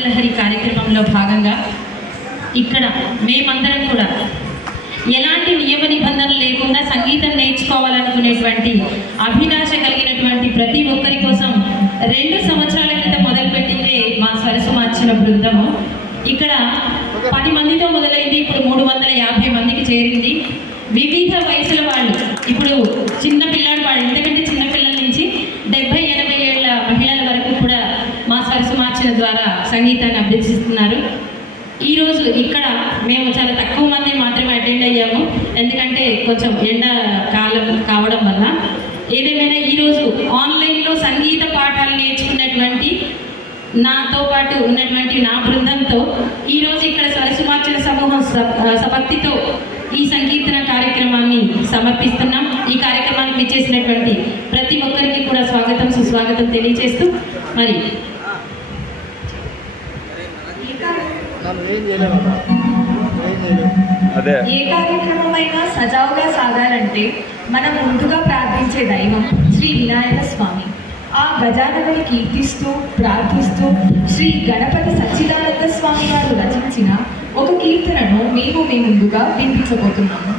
ఆనందలహరి కార్యక్రమంలో భాగంగా ఇక్కడ మేమందరం కూడా ఎలాంటి నియమ నిబంధనలు లేకుండా సంగీతం నేర్చుకోవాలనుకునేటువంటి అభిలాష కలిగినటువంటి ప్రతి ఒక్కరి కోసం 2 సంవత్సరాల క్రితం మొదలుపెట్టిందే మా సరస్సు మార్చిన బృందము. ఇక్కడ 10 మందితో మొదలైంది, ఇప్పుడు 350 మందికి చేరింది. వివిధ వయసుల వాళ్ళు, ఇప్పుడు చిన్న పిల్లాడు వాళ్ళు, ఎందుకంటే చిన్నపిల్లల నుంచి 70-80 ఏళ్ళ మహిళల వరకు కూడా మా సరస్సు మార్చిన ద్వారా సంగీతాన్ని అభ్యసిస్తున్నారు. ఈరోజు ఇక్కడ మేము చాలా తక్కువ మంది మాత్రమే అటెండ్ అయ్యాము, ఎందుకంటే కొంచెం ఎండ కాలం కావడం వల్ల. ఏదేమైనా ఈరోజు ఆన్లైన్లో సంగీత పాఠాలు నేర్చుకున్నటువంటి నాతో పాటు ఉన్నటువంటి నా బృందంతో ఈరోజు ఇక్కడ సరస్సు మార్చిన సమూహం సభక్తితో ఈ సంకీర్తన కార్యక్రమాన్ని సమర్పిస్తున్నాం. ఈ కార్యక్రమానికి విచ్చేసినటువంటి ప్రతి ఒక్కరికి కూడా స్వాగతం సుస్వాగతం తెలియజేస్తూ మరి ఏ కార్యక్రమమైనా సజావుగా సాగాలంటే మనం ముందుగా ప్రార్థించే దైవం శ్రీ వినాయక స్వామి. ఆ గజాననుని కీర్తిస్తూ ప్రార్థిస్తూ శ్రీ గణపతి సచ్చిదానంద స్వామి వారు రచించిన ఒక కీర్తనను మేము మీ ముందుగా వినిపించబోతున్నాము.